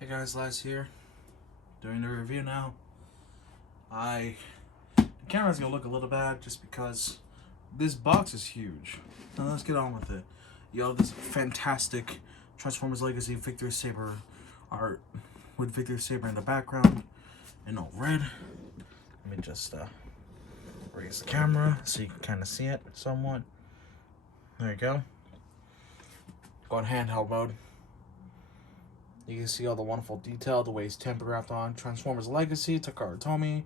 Hey guys, Laz here. Doing the review now. The camera's gonna look a little bad just because this box is huge. Now let's get on with it. You have this fantastic Transformers Legacy Victory Saber art with Victory Saber in the background in all red. Let me just raise the camera so you can kind of see it somewhat. There you go. Go on handheld mode. You can see all the wonderful detail, the way it's temperaphed on Transformers Legacy, Takara Tomy,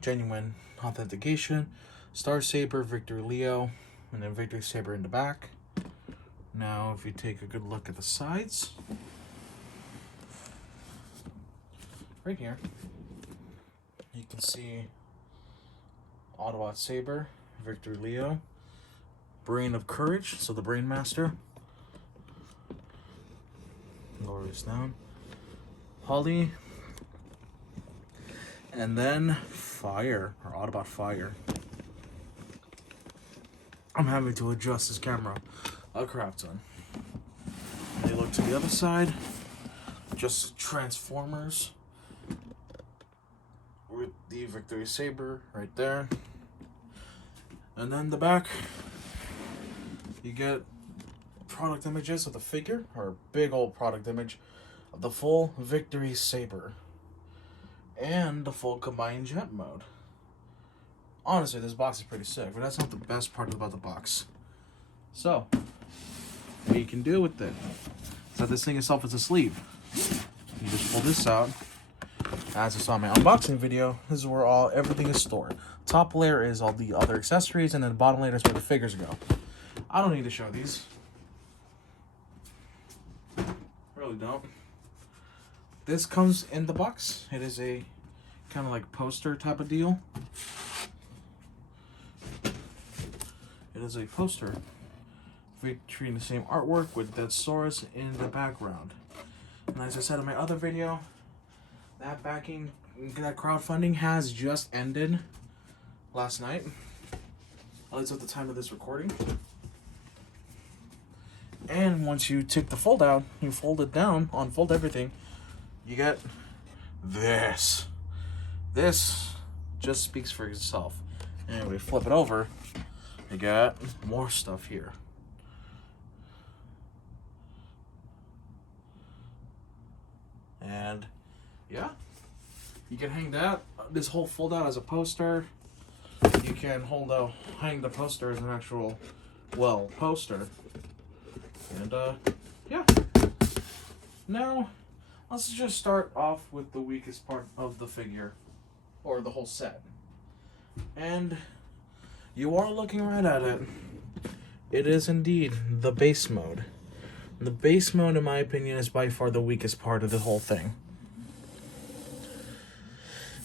genuine authentication, Star Saber, Victor Leo, and then Victory Saber in the back. Now, if you take a good look at the sides, right here, you can see Autobot Saber, Victor Leo, Brain of Courage, so the Brain Master. Lower this down. Holly. And then Fire, or Autobot Fire. I'm having to adjust this camera a crap ton. And you look to the other side, just Transformers with the Victory Saber right there. And then the back, you get product images of the figure, or a big old product image of the full Victory Saber and the full combined jet mode. Honestly, this box is pretty sick, but that's not the best part about the box. So, what you can do with it is that this thing itself is a sleeve. You just pull this out. As you saw in my unboxing video, this is where everything is stored. Top layer is all the other accessories, and then the bottom layer is where the figures go. I don't need to show these. Really don't. This comes in the box. It is a kind of like poster type of deal. It is a poster featuring the same artwork with Dead Saurus in the background. And as I said in my other video, that crowdfunding has just ended last night. At least at the time of this recording. And once you take the fold out, you fold it down, unfold everything, you get this. This just speaks for itself. And we flip it over, you got more stuff here. And yeah, you can hang this whole fold out as a poster. You can hang the poster as an actual, poster. And, yeah. Now, let's just start off with the weakest part of the figure, or the whole set. And you are looking right at it. It is indeed the base mode. The base mode, in my opinion, is by far the weakest part of the whole thing.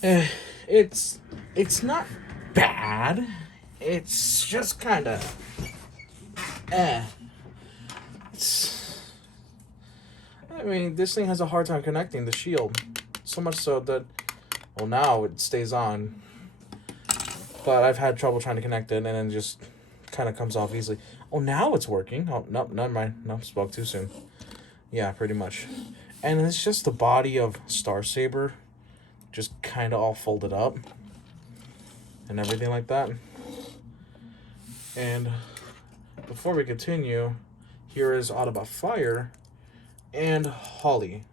It's not bad. It's just kind of, I mean, this thing has a hard time connecting the shield. So much so that, well, now it stays on. But I've had trouble trying to connect it, and then just kind of comes off easily. Oh, now it's working. Oh, no, never mind. No, spoke too soon. Yeah, pretty much. And it's just the body of Star Saber, just kind of all folded up. And everything like that. And before we continue, here is Autobot Fire and Holly.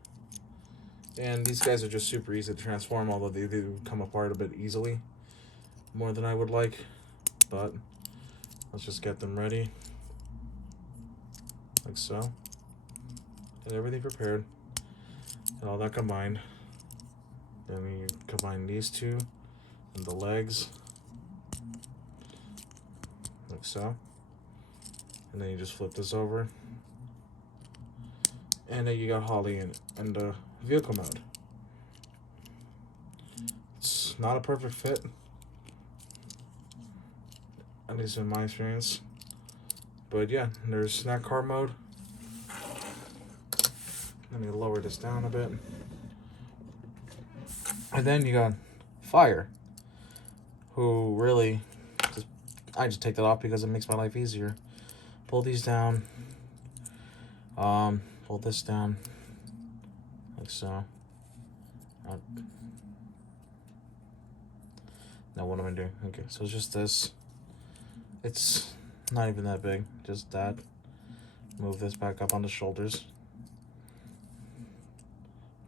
And these guys are just super easy to transform, although they do come apart a bit easily. More than I would like. But let's just get them ready. Like so. And everything prepared. And all that combined. Then we combine these two and the legs. Like so. And then you just flip this over. And then you got Holly in the vehicle mode. It's not a perfect fit. At least in my experience. But yeah, there's snack car mode. Let me lower this down a bit. And then you got Fire. Who really, I just take that off because it makes my life easier. Pull these down. Pull this down. like so. Now what am I doing? Okay, so it's just this. It's not even that big, just that. Move this back up on the shoulders.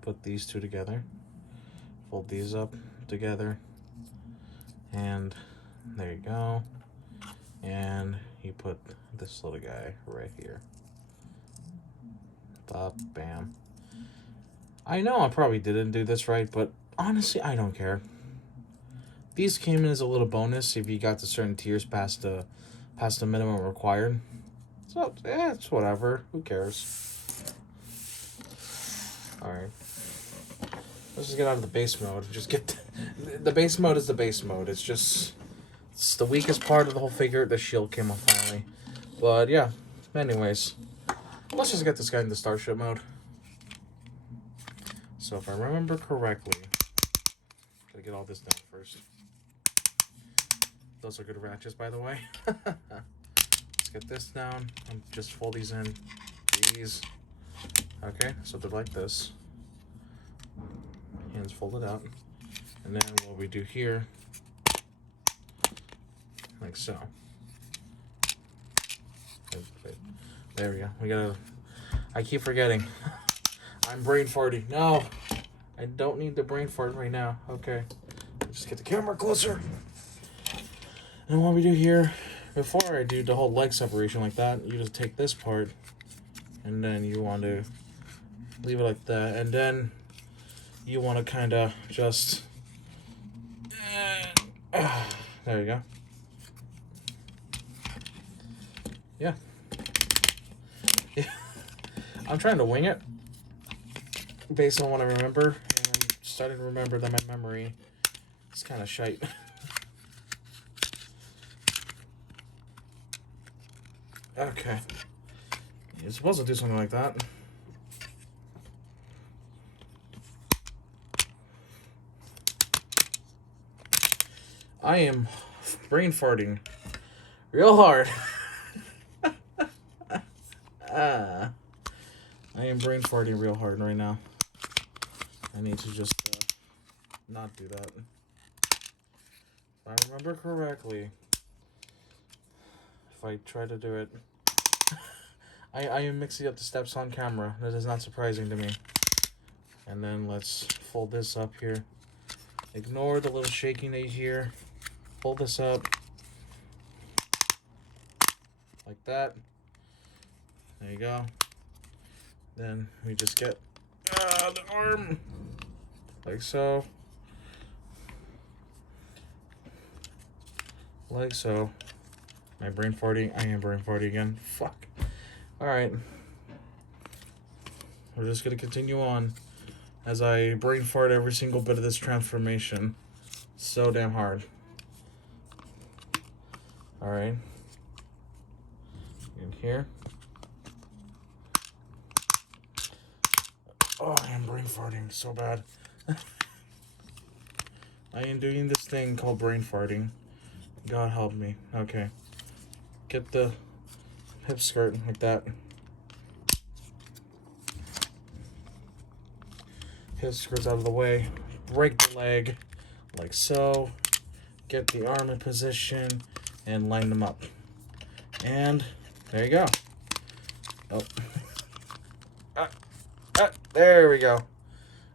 Put these two together. Fold these up together. And there you go. And you put this little guy right here. Bop, bam. I know I probably didn't do this right, but honestly, I don't care. These came in as a little bonus if you got to certain tiers past the minimum required. So, it's whatever. Who cares? Alright. Let's just get out of the base mode. Just get... The base mode is the base mode. It's just... It's the weakest part of the whole figure. The shield came off finally. But, yeah. Anyways. Let's just get this guy in the Starship mode. So, if I remember correctly... Gotta get all this done first. Those are good ratchets, by the way. Let's get this down. And just fold these in. These. Okay, so they're like this. Hands folded out. And then what we do here, like so. There we go. We gotta... I keep forgetting. I'm brain farting. No! I don't need the brain fart right now. Okay. Just get the camera closer. And what we do here, before I do the whole leg separation like that, you just take this part, and then you want to leave it like that, and then you want to kind of just, there you go. Yeah. I'm trying to wing it based on what I remember, and I'm starting to remember that my memory is kind of shite. Okay. You're supposed to do something like that. I am brain farting real hard. I am brain farting real hard right now. I need to just not do that. If I remember correctly, if I try to do it, I am mixing up the steps on camera. That is not surprising to me. And then let's fold this up here. Ignore the little shaking that you hear. Fold this up. Like that. There you go. Then we just get the arm. Like so. Like so. My brain farting. I am brain farting again. Fuck. Alright. We're just going to continue on as I brain fart every single bit of this transformation. So damn hard. Alright. In here. Oh, I am brain farting so bad. I am doing this thing called brain farting. God help me. Okay. Get the hip skirt like that. Hip skirt's out of the way. Break the leg like so. Get the arm in position and line them up. And there you go. Oh. There we go.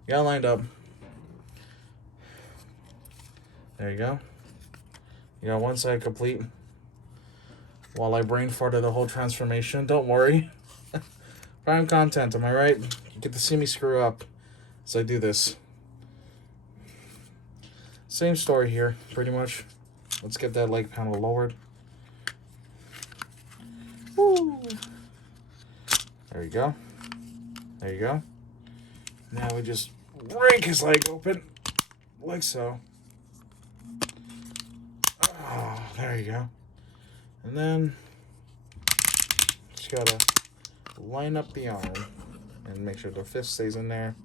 Got lined up. There you go. You got one side complete. While I brain farted the whole transformation. Don't worry. Prime content, am I right? You get to see me screw up as I do this. Same story here, pretty much. Let's get that leg panel lowered. Woo! There you go. There you go. Now we just break his leg open, like so. Oh, there you go. And then just gotta line up the arm and make sure the fist stays in there.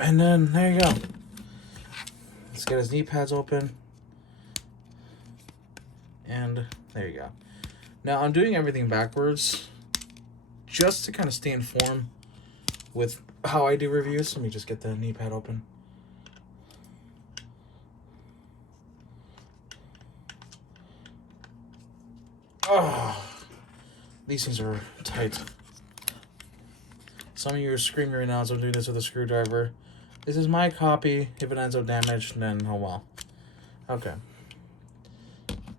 And then there you go. Let's get his knee pads open. And there you go. Now I'm doing everything backwards just to kind of stay informed with how I do reviews. Let me just get the knee pad open. Oh, these things are tight. Some of you are screaming right now as I'm doing this with a screwdriver. This is my copy. If it ends up damaged, then oh well. Okay.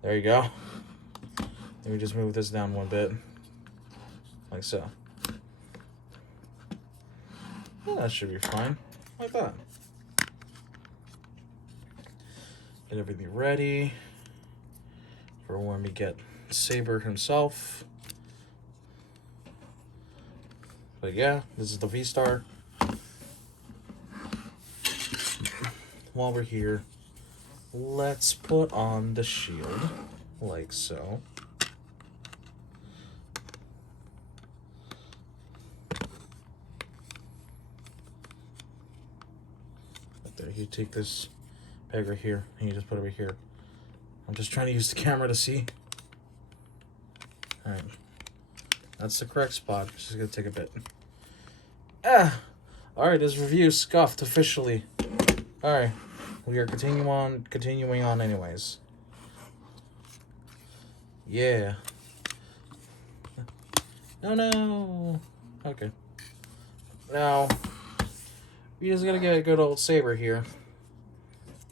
There you go. Let me just move this down one bit. Like so. Well, that should be fine. Like that. Get everything ready for when we get Saber himself. But yeah, this is the V-Star. While we're here, let's put on the shield, like so. Right there, you take this peg right here, and you just put it right here. I'm just trying to use the camera to see. Alright. That's the correct spot. It's just gonna take a bit. Alright, this review scuffed officially. Alright. We are continuing on anyways. Yeah. No. Okay. Now, we just gotta get a good old Saber here.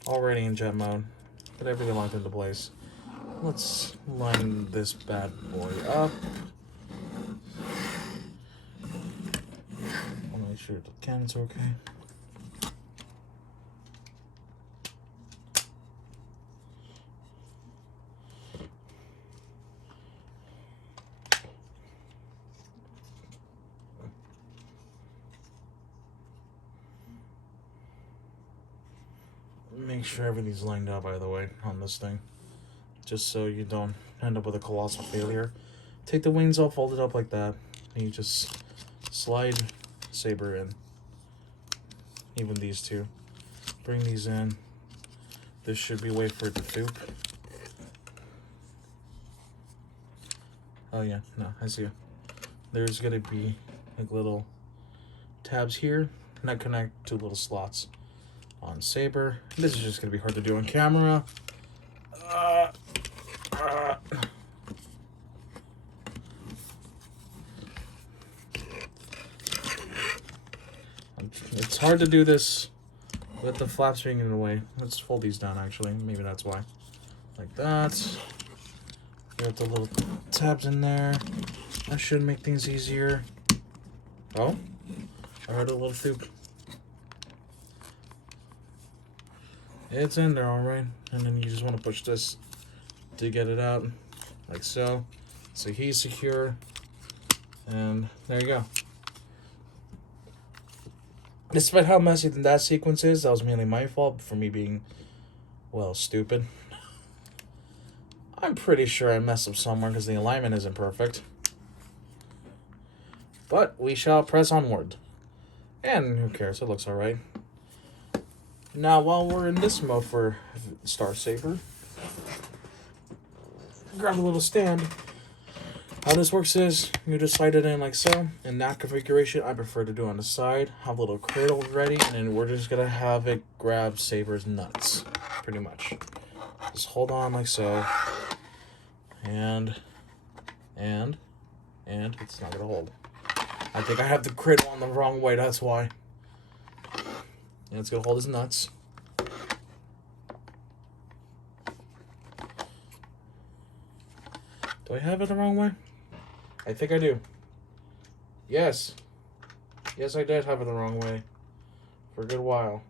Already in jet mode. Put everything locked into place. Let's line this bad boy up. I'll make sure the cannon's okay. Make sure everything's lined up, by the way, on this thing. Just so you don't end up with a colossal failure. Take the wings off, fold it up like that, and you just slide Saber in. Even these two. Bring these in. This should be a way for it to foop. Oh yeah, no, I see it. There's gonna be like little tabs here, and that connect to little slots on Saber. This is just gonna be hard to do on camera. It's hard to do this with the flaps being in the way. Let's fold these down actually. Maybe that's why. Like that. Get the little tabs in there. That should make things easier. Oh, I heard a little foop. It's in there alright. And then you just want to push this to get it out. Like so. So he's secure. And there you go. Despite how messy that sequence is, that was mainly my fault for me being, well, stupid. I'm pretty sure I messed up somewhere because the alignment isn't perfect. But we shall press onward. And who cares, it looks alright. Now, while we're in this mode for Star Saber, grab a little stand. How this works is, you just slide it in like so. In that configuration, I prefer to do on the side. Have a little cradle ready, and then we're just going to have it grab Saber's nuts, pretty much. Just hold on like so. And it's not going to hold. I think I have the cradle on the wrong way, that's why. And it's going to hold his nuts. Do I have it the wrong way? I think I do. Yes. Yes, I did have it the wrong way. For a good while.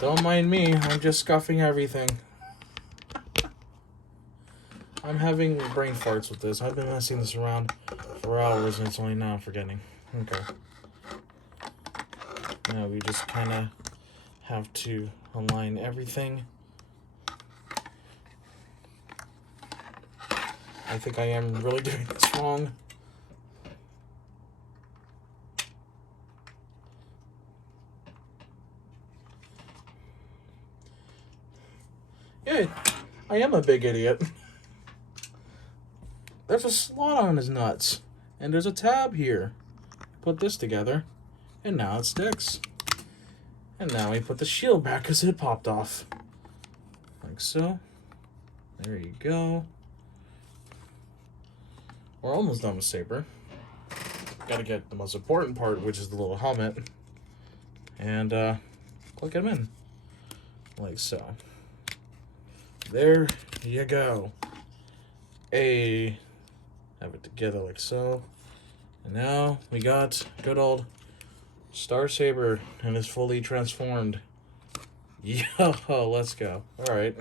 Don't mind me, I'm just scuffing everything. I'm having brain farts with this. I've been messing this around for hours and it's only now I'm forgetting. Okay. Now we just kind of have to align everything. I think I am really doing this wrong. Yeah, I am a big idiot. there's a slot on his nuts. And there's a tab here. Put this together. And now it sticks. And now we put the shield back because it popped off. Like so. There you go. We're almost done with Saber. Gotta get the most important part, which is the little helmet. And click him in. Like so. There you go. Have it together like so. And now we got good old Star Saber and is fully transformed. Yo, let's go. Alright.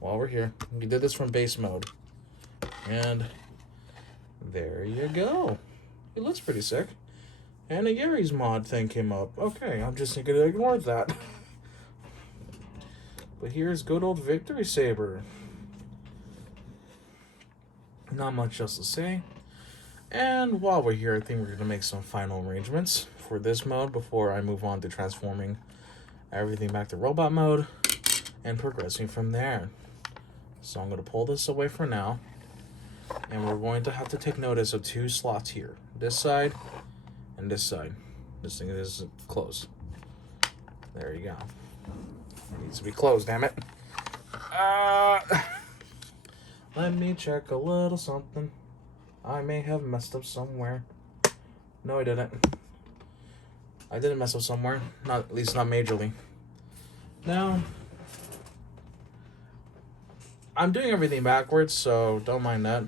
While we're here, we did this from base mode. And there you go. It looks pretty sick. And a Yuri's mod thing came up. Okay, I'm just gonna ignore that. But here's good old Victory Saber. Not much else to say. And while we're here, I think we're going to make some final arrangements for this mode before I move on to transforming everything back to robot mode and progressing from there. So I'm going to pull this away for now. And we're going to have to take notice of 2 slots here. This side and this side. This thing is closed. There you go. It needs to be closed, damn it. Let me check a little something. I may have messed up somewhere. No, I didn't. I didn't mess up somewhere. Not, at least not majorly. Now, I'm doing everything backwards, so don't mind that.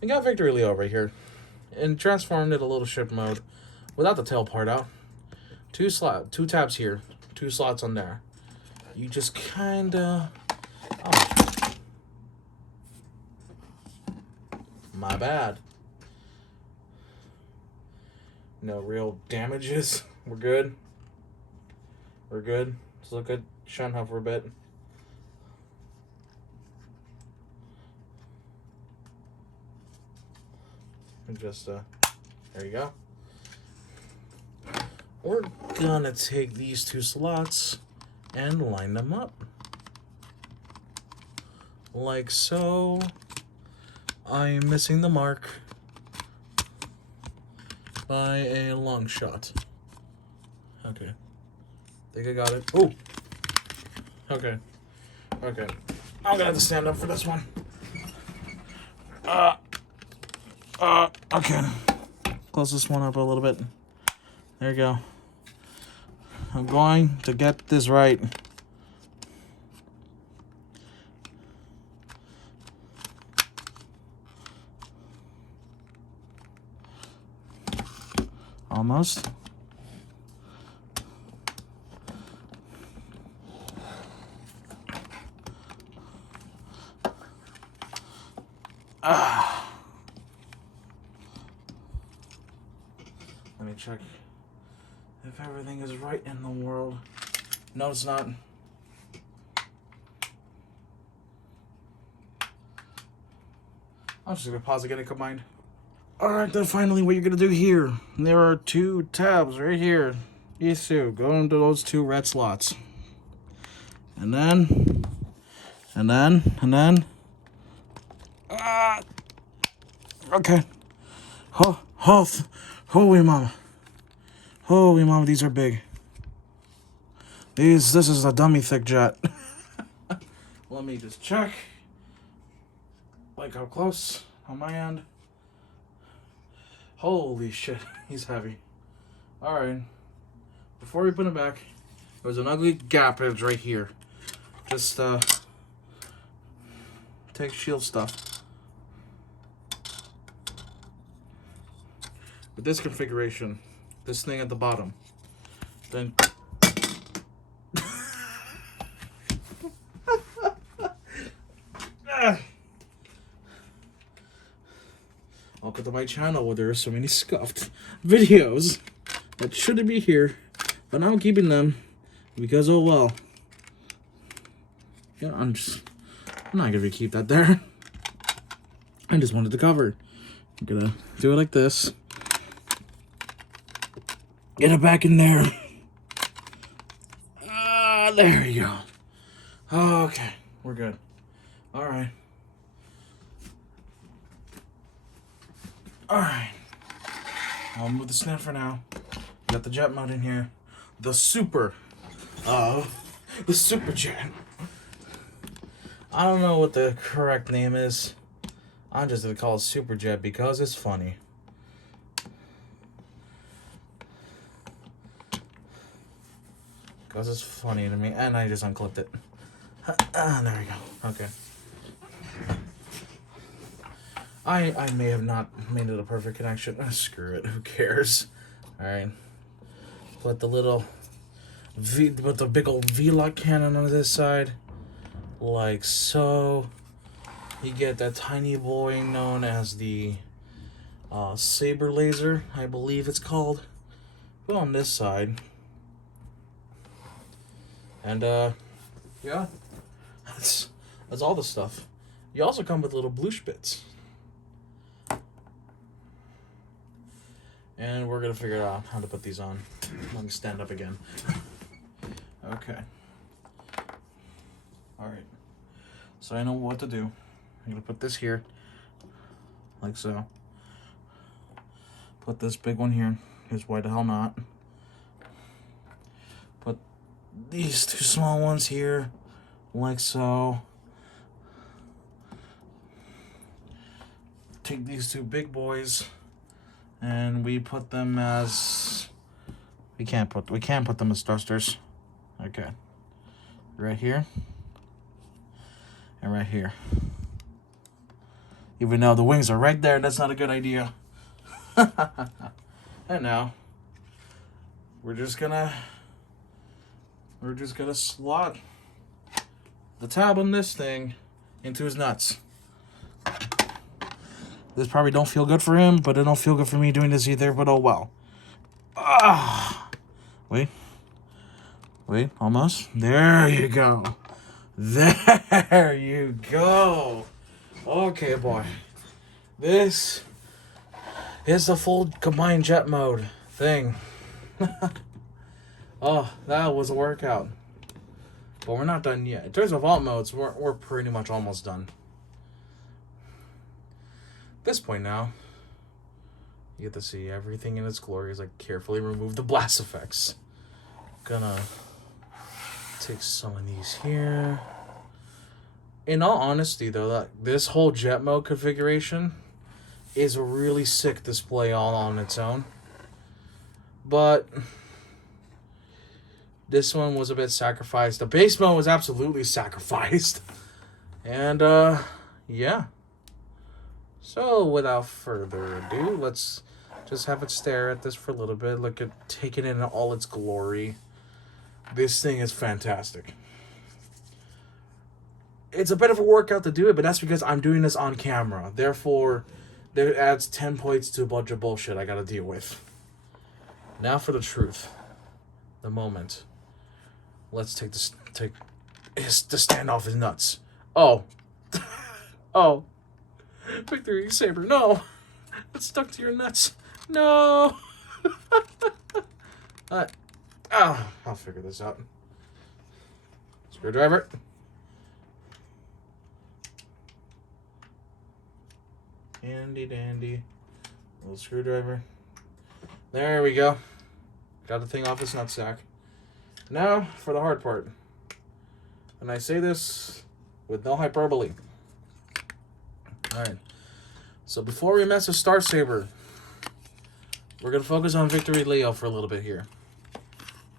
We got Victory Leo right here. And transformed it a little ship mode. Without the tail part out. 2 tabs here. 2 slots on there. You just kinda... Oh. My bad. No real damages. We're good. We're good. Let's look at Shenhe for a bit. And just, there you go. We're gonna take these 2 slots and line them up. Like so. I'm missing the mark by a long shot. Okay. Think I got it. Oh! Okay. Okay. I'm gonna have to stand up for this one. Okay. Close this one up a little bit. There you go. I'm going to get this right. Almost. Let me check if everything is right in the world. No, it's not. I'm just gonna pause and get it combined. Alright, then finally what you're gonna do here. There are 2 tabs right here. These 2. Go into those 2 red slots. And then. Okay. Holy mama. Holy mama, these are big. This is a dummy thick jet. Let me just check. Like how close on my end. Holy shit, he's heavy. Alright. Before we put him back, there's an ugly gap edge right here. Just take shield stuff. With this configuration, this thing at the bottom, then welcome to my channel where there are so many scuffed videos that shouldn't be here, but I'm keeping them because oh well. Yeah, I'm not gonna keep that there. I just wanted to cover. I'm gonna do it like this. Get it back in there. There you go. Okay, we're good. All right. Alright. I'll move the stand for now. Got the jet mode in here. The super jet. I don't know what the correct name is. I'm just gonna call it super jet because it's funny. Because it's funny to me. And I just unclipped it. There we go. Okay. I may have not made it a perfect connection. Screw it. Who cares? Alright. Put the little put the big old V-lock cannon on this side. Like so. You get that tiny boy known as the Saber laser, I believe it's called. Put on this side. And yeah. That's all the stuff. You also come with little blue spits. And we're gonna figure out how to put these on. Let me stand up again. Okay. Alright. So I know what to do. I'm gonna put this here. Like so. Put this big one here. Because why the hell not? Put these two small ones here. Like so. Take these two big boys. And we put them as we can't put them as thrusters. Okay. Right here. And right here. Even though the wings are right there, that's not a good idea. And now we're just gonna slot the tab on this thing into his nuts. This probably don't feel good for him, but it don't feel good for me doing this either, but oh well. Wait, almost. There you go. There you go. Okay, boy. This is the full combined jet mode thing. Oh, that was a workout. But we're not done yet. In terms of alt modes, we're pretty much almost done. At this point now, you get to see everything in its glory as I carefully remove the blast effects. Gonna take some of these here. In all honesty though, this whole jet mode configuration is a really sick display all on its own. But this one was a bit sacrificed. The base mode was absolutely sacrificed. And yeah. So, without further ado, let's just have it stare at this for a little bit. Look at taking it in all its glory. This thing is fantastic. It's a bit of a workout to do it, but that's because I'm doing this on camera. Therefore, that adds 10 points to a bunch of bullshit I gotta deal with. Now for the truth. The moment. Let's take the stand off his nuts. Oh. Oh. Victory Saber, no! It's stuck to your nuts. No! I'll figure this out. Screwdriver. Handy dandy. Little screwdriver. There we go. Got the thing off his nutsack. Now for the hard part. And I say this with no hyperbole. Alright, so before we mess with Star Saber, we're going to focus on Victory Leo for a little bit here.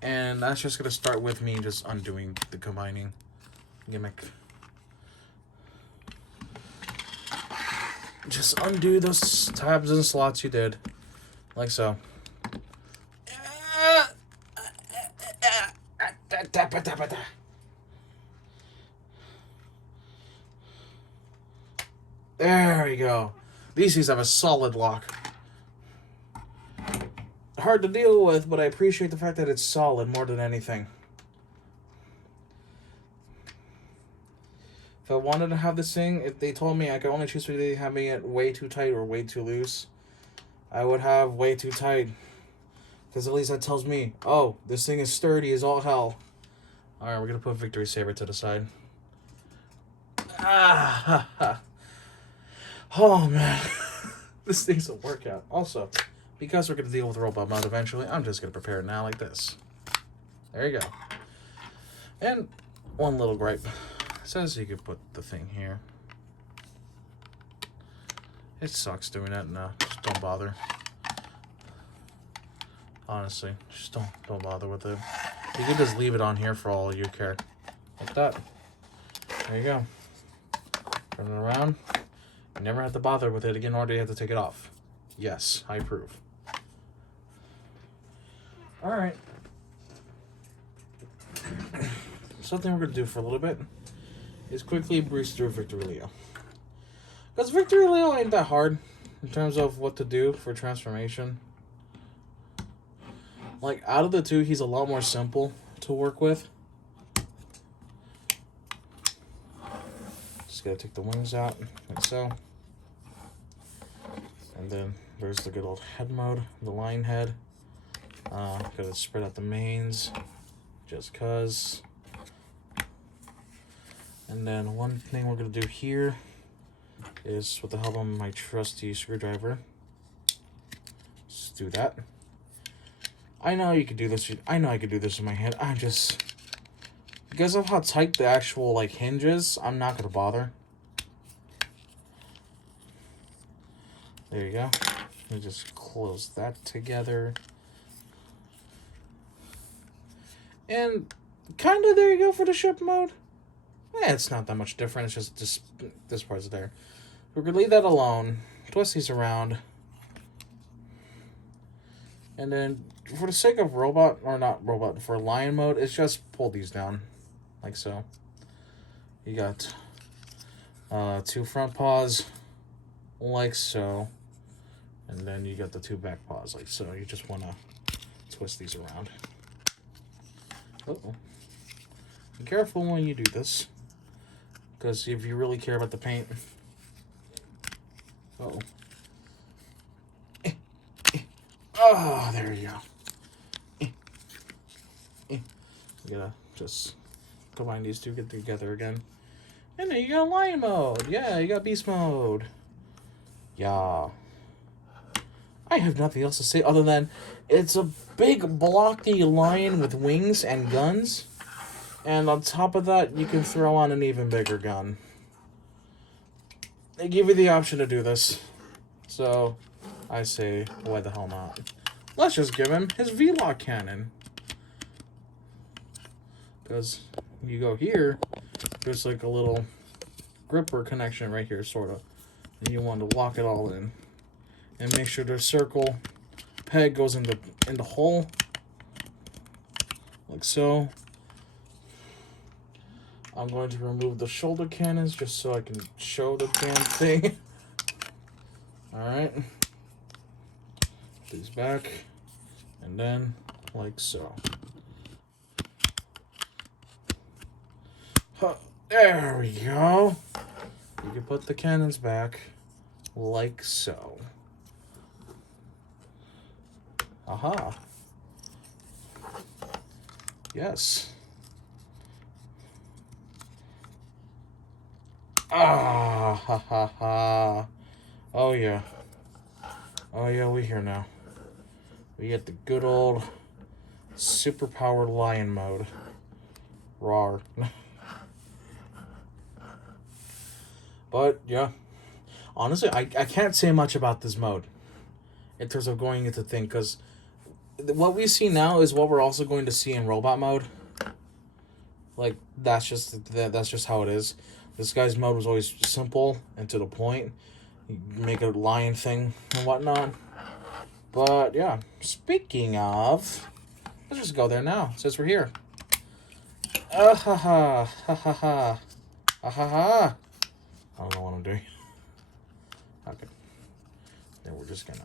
And that's just going to start with me just undoing the combining gimmick. Just undo those tabs and slots you did, like so. There we go. These things have a solid lock. Hard to deal with, but I appreciate the fact that it's solid more than anything. If I wanted to have this thing, if they told me I could only choose between having it way too tight or way too loose, I would have way too tight. Because at least that tells me, oh, this thing is sturdy as all hell. Alright, we're going to put Victory Saber to the side. Oh, man. This thing's a workout. Also, because we're going to deal with robot mode eventually, I'm just going to prepare it now like this. There you go. And one little gripe. It says you could put the thing here. It sucks doing that. No, just don't bother. Honestly, just don't bother with it. You can just leave it on here for all you care. Like that. There you go. Turn it around. You never have to bother with it again, or do you have to take it off? Yes, I approve. Alright. Something we're going to do for a little bit is quickly breeze through Victory Leo. Because Victory Leo ain't that hard in terms of what to do for transformation. Like, out of the two, he's a lot more simple to work with. Just gotta take the wings out, like so. And then there's the good old head mode, the lion head. Gotta spread out the manes, just cause. And then one thing we're gonna do here is with the help of my trusty screwdriver. Just do that. I know you could do this. I know I could do this in my hand. I'm just, because of how tight the actual like hinge is, I'm not gonna bother. There you go. Let me just close that together. And kind of there you go for the ship mode. It's not that much different. It's just this part's there. We're gonna leave that alone. Twist these around. And then for the sake of robot, or not robot, for lion mode, it's just pull these down. Like so. You got 2 front paws, like so. And then you got the 2 back paws, like so. You just want to twist these around. Uh-oh. Be careful when you do this. Because if you really care about the paint. Uh-oh. Oh, there you go. You gotta just combine these two, get together again. And then you got lion mode. Yeah, you got beast mode. Yeah. I have nothing else to say other than it's a big blocky lion with wings and guns. And on top of that, you can throw on an even bigger gun. They give you the option to do this. So, I say, why the hell not? Let's just give him his V-Lock cannon. Because you go here, there's like a little gripper connection right here, sort of. And you want to lock it all in. And make sure the circle peg goes in the hole. Like so. I'm going to remove the shoulder cannons just so I can show the damn thing. Alright. These back. And then, like so. There we go. You can put the cannons back. Like so. Aha. Yes. Ah, ha, ha, ha. Oh, yeah. Oh, yeah, we here now. We get the good old superpowered lion mode. Rawr. But, yeah. Honestly, I can't say much about this mode in terms of going into thing, because what we see now is what we're also going to see in robot mode. Like, that's just how it is. This guy's mode was always simple and to the point. You make a lion thing and whatnot. But, yeah. Speaking of, let's just go there now, since we're here. Ah ha ha. Ha ha ha. Ah ha ha. I don't know what I'm doing. Okay. Then we're just gonna...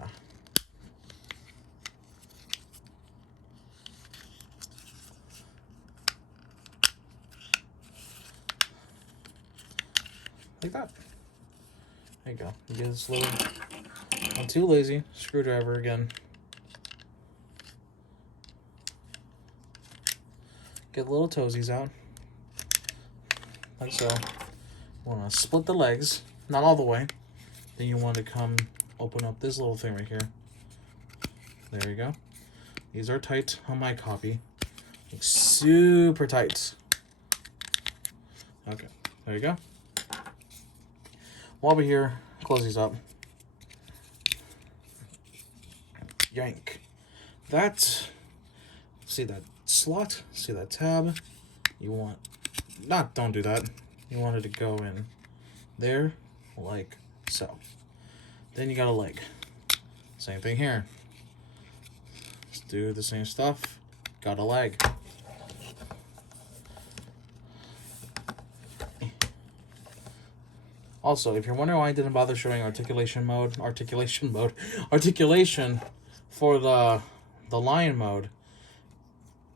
like that. There you go. You get this little... I'm too lazy. Screwdriver again. Get little toesies out. Like so. You want to split the legs. Not all the way. Then you want to come open up this little thing right here. There you go. These are tight on my copy. Like super tight. Okay, there you go. While we're here, close these up. Yank. That, see that slot? See that tab? You want, don't do that. You want it to go in there, like so. Then you got a leg. Same thing here. Let's do the same stuff. Got a leg. Also, if you're wondering why I didn't bother showing articulation for the lion mode,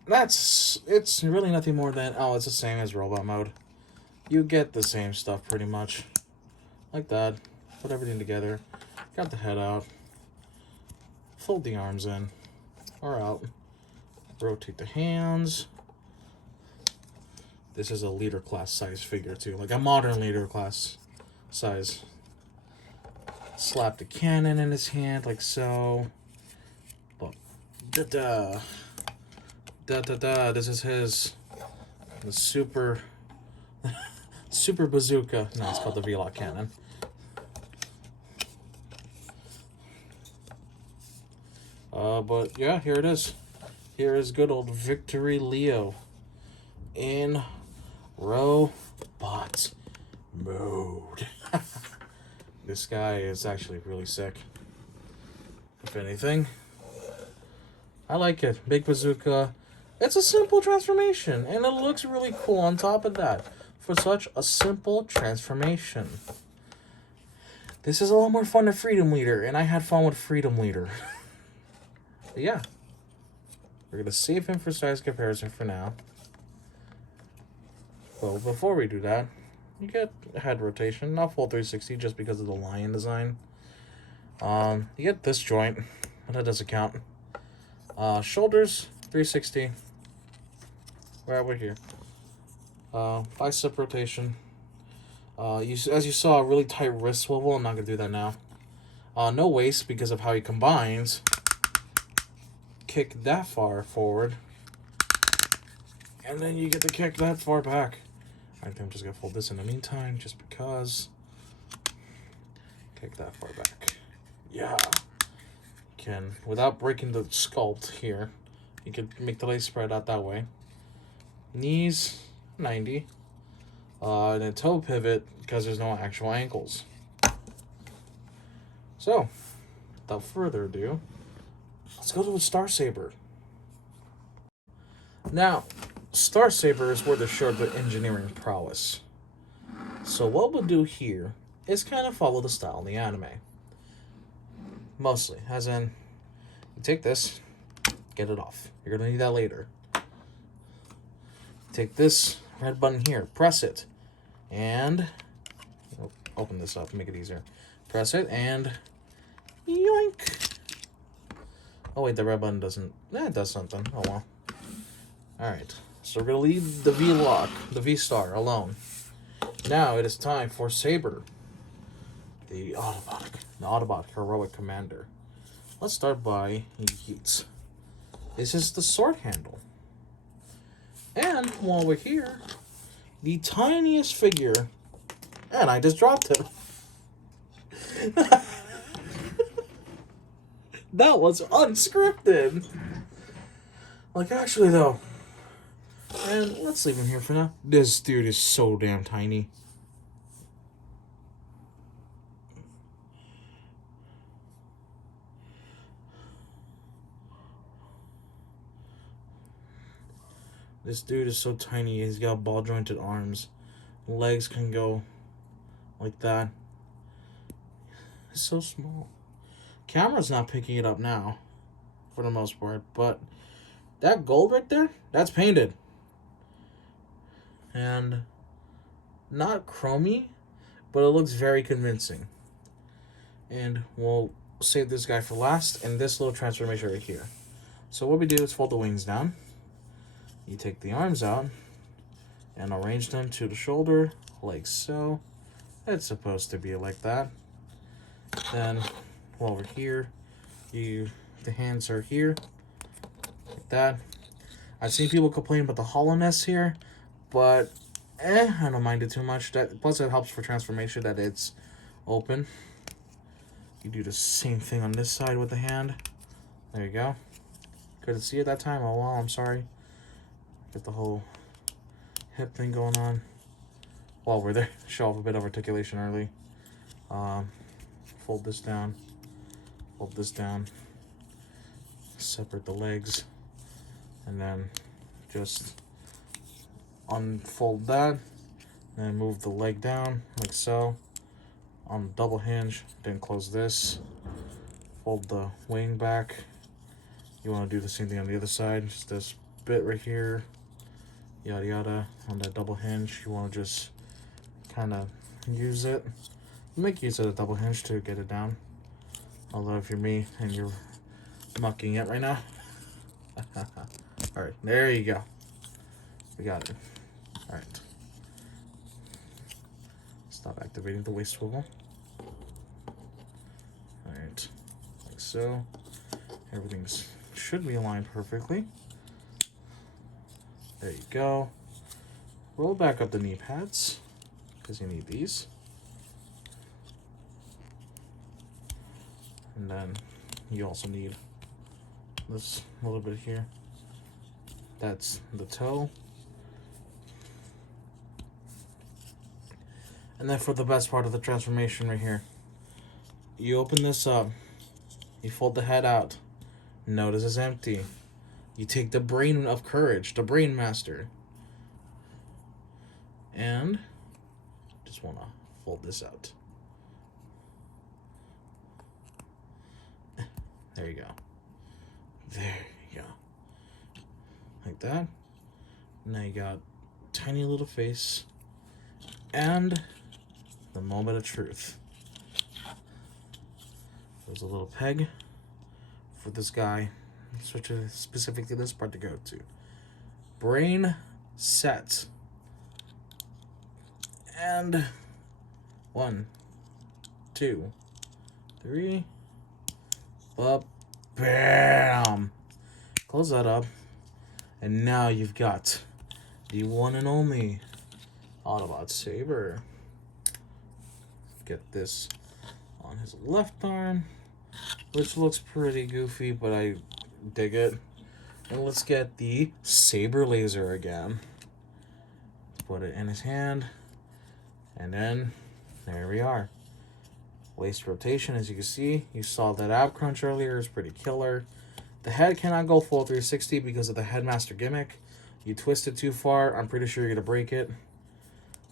it's really nothing more than, it's the same as robot mode. You get the same stuff pretty much. Like that. Put everything together. Got the head out. Fold the arms in or out. Rotate the hands. This is a leader class size figure too, like a modern leader class size. Slap the cannon in his hand like so. But this is the super super bazooka. No, it's called the V-Lock cannon. But yeah, here it is. Here is good old Victory Leo in robot mode. This guy is actually really sick. If anything, I like it. Big bazooka. It's a simple transformation, and it looks really cool on top of that for such a simple transformation. This is a lot more fun than Freedom Leader, and I had fun with Freedom Leader. But yeah, we're going to save him for size comparison for now. Well, before we do that, you get head rotation, not full 360 just because of the lion design. You get this joint, but that doesn't count. Shoulders, 360. Right over here. Bicep rotation. As you saw, a really tight wrist swivel. I'm not going to do that now. No waist because of how he combines. Kick that far forward. And then you get to kick that far back. I think I'm just going to fold this in the meantime, just because. Kick that far back. Yeah. Can, without breaking the sculpt here, you can make the leg spread out that way. Knees, 90. And then toe pivot, because there's no actual ankles. So, without further ado, let's go to a Star Saber. Now, Star Saber is where they showed the engineering prowess. So what we'll do here is kind of follow the style in the anime. Mostly, as in, you take this, get it off. You're going to need that later. Take this red button here, press it, and open this up, make it easier. Press it, and yoink. Oh wait, the red button doesn't, it does something, oh well. Alright, so we're going to leave the V-Lock, the V-Star, alone. Now it is time for Saber, the Autobot Heroic Commander. Let's start by Yeats. This is the sword handle. And while we're here, the tiniest figure, and I just dropped it. That was unscripted. Like, actually, though. And let's leave him here for now. This dude is so damn tiny. This dude is so tiny. He's got ball jointed arms. Legs can go like that. It's so small. Camera's not picking it up now, for the most part, but that gold right there, that's painted. And not chromey, but it looks very convincing. And we'll save this guy for last, and this little transformation right here. So what we do is fold the wings down. You take the arms out and arrange them to the shoulder, like so. It's supposed to be like that. Then while we're here, the hands are here, like that. I've seen people complain about the hollowness here, but I don't mind it too much. Plus it helps for transformation that it's open. You do the same thing on this side with the hand. There you go. Couldn't see it that time. Oh well, I'm sorry. Get the whole hip thing going on. While we're there, show off a bit of articulation early. Fold this down. Fold this down. Separate the legs. And then just unfold that. And then move the leg down like so. On the double hinge. Then close this. Fold the wing back. You want to do the same thing on the other side. Just this bit right here. Yada yada. On that double hinge. You want to just kind of use it. Make use of the double hinge to get it down. Although if you're me and you're mucking it right now. Alright, there you go. We got it. Alright. Stop activating the waist swivel. Alright. Like so. Everything should be aligned perfectly. There you go. Roll back up the knee pads, because you need these. And then you also need this little bit here. That's the toe. And then for the best part of the transformation right here, you open this up, you fold the head out, notice it's empty. You take the brain of courage, the brain master, and just want to fold this out. There you go. There you go. Like that. Now you got tiny little face and the moment of truth. There's a little peg for this guy, specifically this part to go to. Brain set. And 1, 2, 3. Up, bam. Close that up. And now you've got the one and only Autobot Saber. Get this on his left arm, which looks pretty goofy, but I dig it. And let's get the Saber laser again. Put it in his hand. And then, there we are. Waist rotation, as you can see. You saw that ab crunch earlier, is pretty killer. The head cannot go full 360 because of the headmaster gimmick. You twist it too far, I'm pretty sure you're going to break it.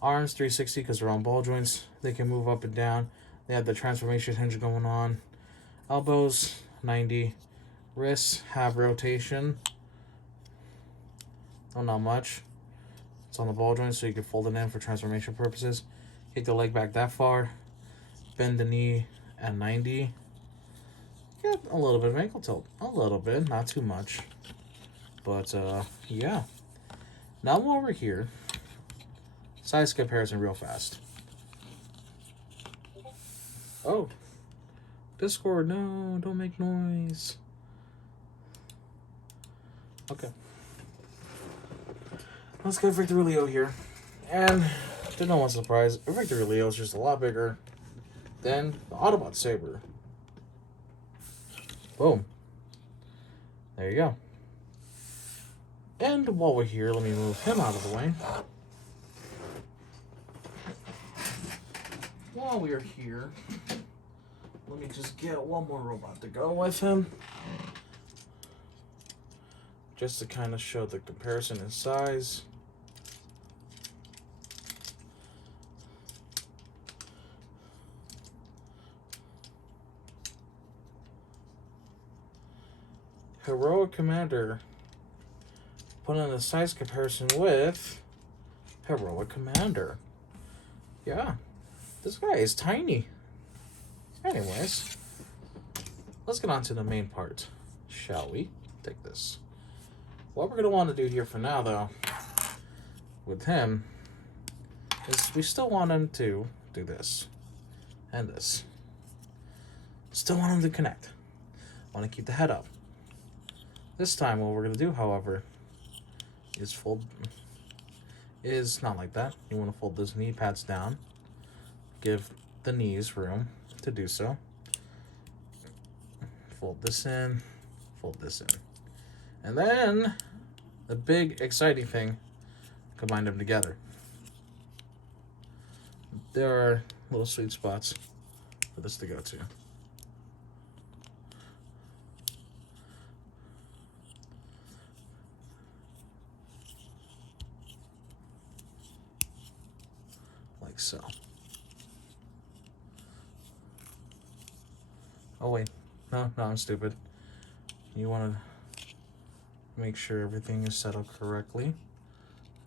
Arms 360 because they're on ball joints. They can move up and down. They have the transformation hinge going on. Elbows 90. Wrists have rotation. Oh, not much. It's on the ball joint, so you can fold it in for transformation purposes. Kick the leg back that far. Bend the knee at 90. Get a little bit of ankle tilt. A little bit, not too much. But, yeah. Now while we're here, size comparison real fast. Oh. Discord, no, don't make noise. Okay. Let's get Victor Leo here. And, to no one's surprise, Victor Leo is just a lot bigger than the Autobot Saber. Boom. There you go. And while we're here, let me move him out of the way. While we're here, let me just get one more robot to go with him. Just to kind of show the comparison in size. Heroic Commander. Put in a size comparison with Heroic Commander. Yeah, this guy is tiny. Anyways, let's get on to the main part, shall we? Take this. What we're going to want to do here for now, though, with him, is we still want him to do this and this. Still want them to connect. Want to keep the head up. This time what we're going to do, however, is not like that. You want to fold those knee pads down. Give the knees room to do so. Fold this in. Fold this in. And then the big exciting thing, combine them together. There are little sweet spots for this to go to. Like so. Oh wait, no, I'm stupid. You want to make sure everything is set up correctly,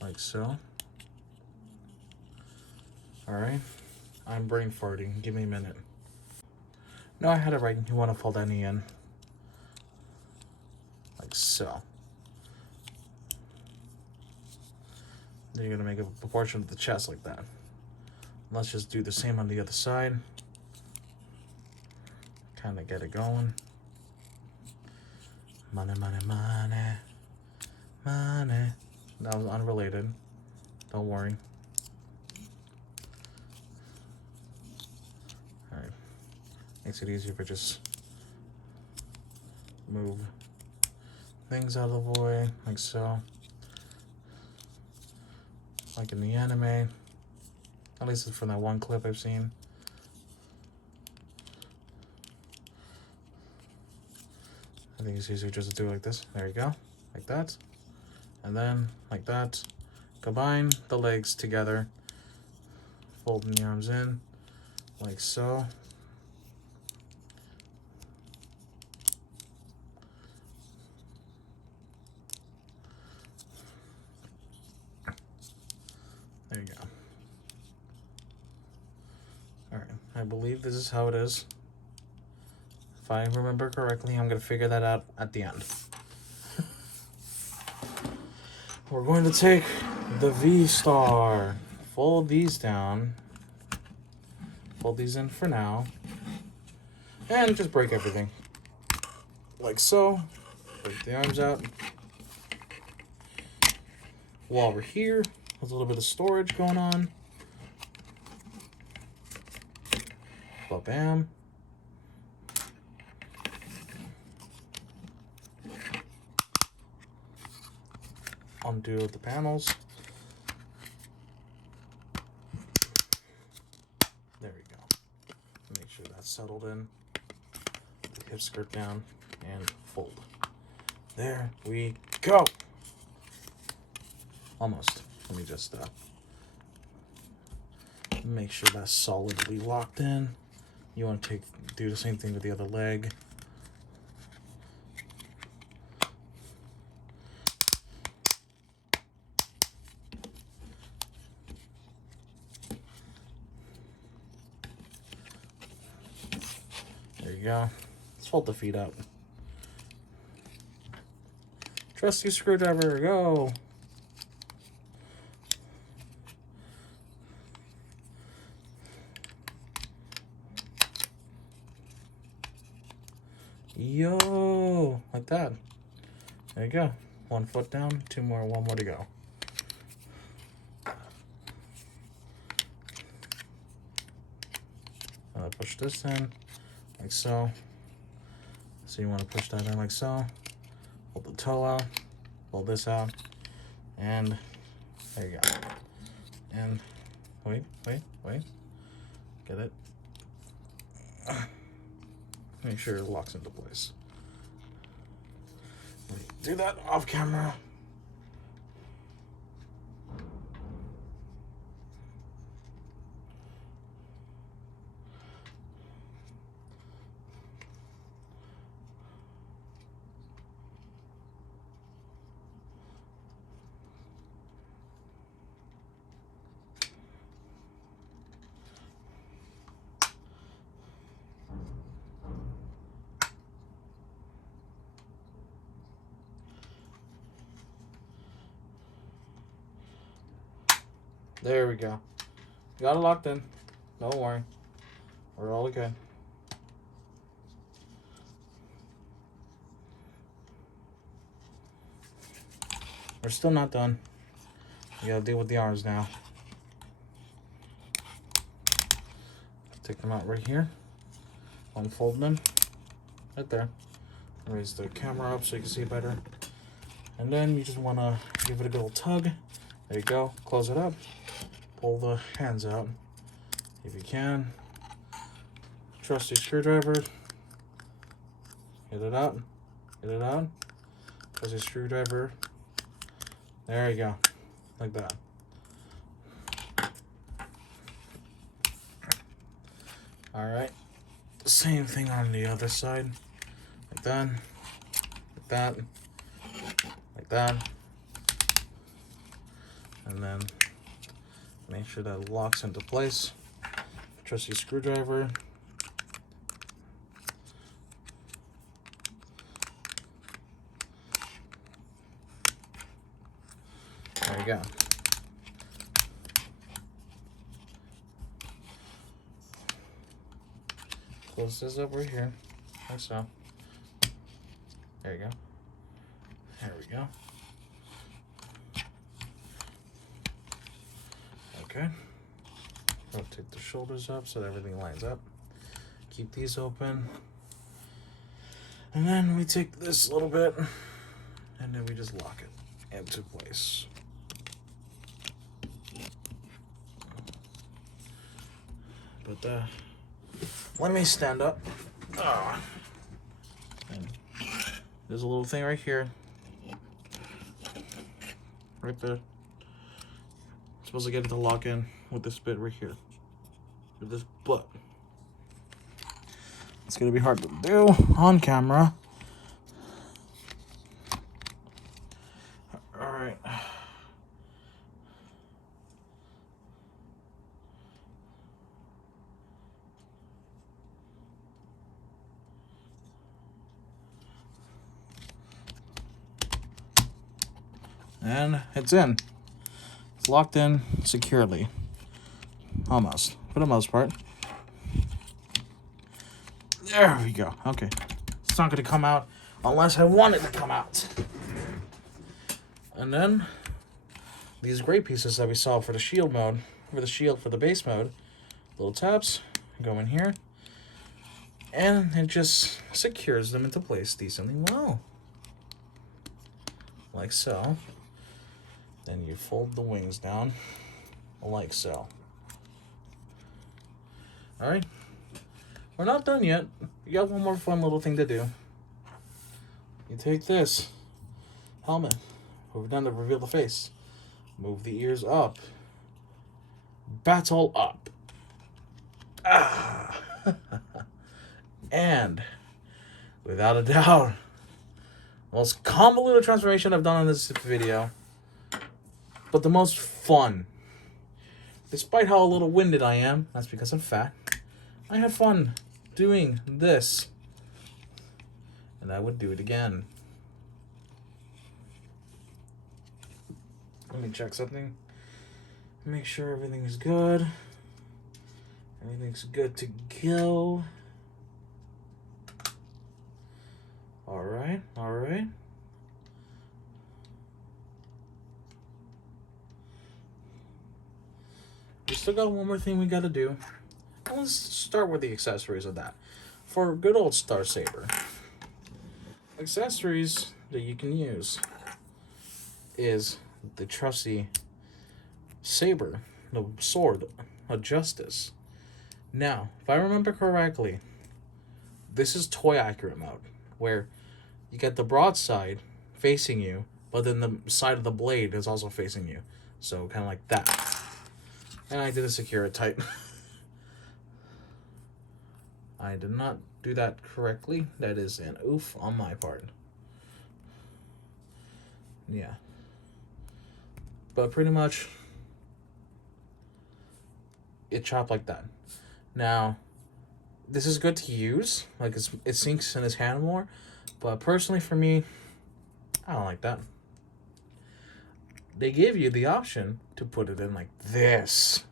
like so. Alright, I'm brain farting, give me a minute. No, I had it right. You want to fold that knee in, like so. Then you're going to make a proportion of the chest like that. Let's just do the same on the other side. Kind of get it going. Money, money, money, money. That was unrelated. Don't worry. Alright. Makes it easier if I just move things out of the way, like so. Like in the anime. At least from that one clip I've seen. I think it's easier just to do it like this. There you go. Like that. And then, like that. Combine the legs together. Folding the arms in. Like so. There you go. Alright, I believe this is how it is. If I remember correctly, I'm going to figure that out at the end. We're going to take the V-Star. Fold these down. Fold these in for now. And just break everything. Like so. Break the arms out. While we're here, there's a little bit of storage going on. Bam. Undo the panels. There we go. Make sure that's settled in. The hip skirt down and fold. There we go. Almost. Let me just make sure that's solidly locked in. You want to do the same thing with the other leg. There you go. Let's fold the feet up. Trusty screwdriver, go. Yo, like that. There you go. 1 foot down, one more to go. Push this in, like so. So you want to push that in like so. Pull the toe out, pull this out, and there you go. And wait. Get it. Make sure it locks into place. Do that off camera. There we go. Got it locked in. Don't worry. We're all okay. We're still not done. We gotta deal with the arms now. Take them out right here. Unfold them. Right there. Raise the camera up so you can see better. And then you just want to give it a good old tug. There you go. Close it up. Pull the hands out if you can. Trusty screwdriver. Get it out. Get it out. Trusty screwdriver. There you go. Like that. Alright. Same thing on the other side. Like that. Like that. Like that. And then make sure that locks into place. Trusty screwdriver. There you go. Close this up right here, like so. There you go. There we go. Okay. Rotate the shoulders up so that everything lines up. Keep these open. And then we take this little bit, and then we just lock it into place. But let me stand up. And there's a little thing right here. Right there. Supposed to get it to lock in with this bit right here. With this butt. It's gonna be hard to do on camera. Alright. And it's in. It's locked in securely. Almost, for the most part. There we go. Okay. It's not going to come out unless I want it to come out. And then these gray pieces that we saw for the shield mode, for the base mode, little tabs go in here. And it just secures them into place decently well. Like so. Then you fold the wings down, like so. Alright, we're not done yet. You got one more fun little thing to do. You take this helmet, move it down to reveal the face, move the ears up, battle up. And, without a doubt, most convoluted transformation I've done in this video. But the most fun. Despite how a little winded I am, that's because I'm fat, I had fun doing this. And I would do it again. Let me check something. Make sure everything's good. Everything's good to go. Alright, alright. We still got one more thing we gotta do. Let's start with the accessories of that. For good old Star Saber. Accessories that you can use is the trusty Saber, the sword of justice. Now, if I remember correctly, this is toy accurate mode, where you get the broadside facing you, but then the side of the blade is also facing you. So kind of like that. And I didn't secure it tight. I did not do that correctly. That is an oof on my part. Yeah. But pretty much, it chopped like that. Now, this is good to use. Like, it sinks in his hand more. But personally, for me, I don't like that. They give you the option to put it in like this.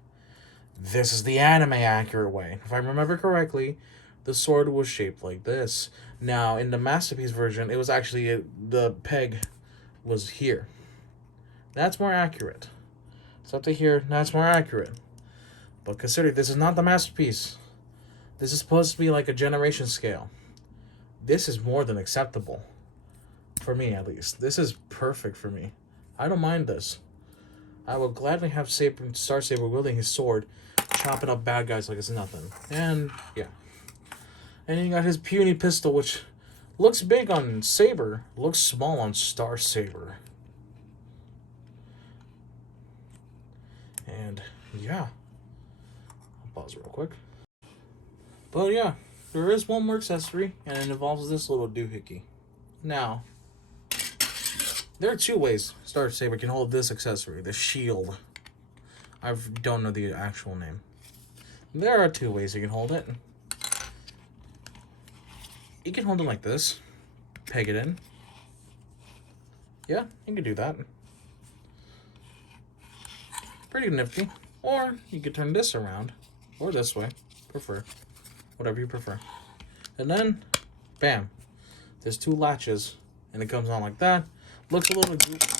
This is the anime accurate way. If I remember correctly, the sword was shaped like this. Now, in the Masterpiece version, it was actually, the peg was here. That's more accurate. It's up to here. That's more accurate. But consider this is not the masterpiece. This is supposed to be like a generation scale. This is more than acceptable. For me, at least. This is perfect for me. I don't mind this. I will gladly have Star Saber wielding his sword, chopping up bad guys like it's nothing. And, yeah. And he got his puny pistol, which looks big on Saber, looks small on Star Saber. And, yeah. I'll pause real quick. But, yeah. There is one more accessory, and it involves this little doohickey. Now, there are two ways Star Saber can hold this accessory, the shield. I don't know the actual name. There are two ways you can hold it. You can hold it like this. Peg it in. Yeah, you can do that. Pretty nifty. Or you could turn this around. Or this way. Prefer. Whatever you prefer. And then, bam. There's two latches. And it comes on like that. Looks a little goofy.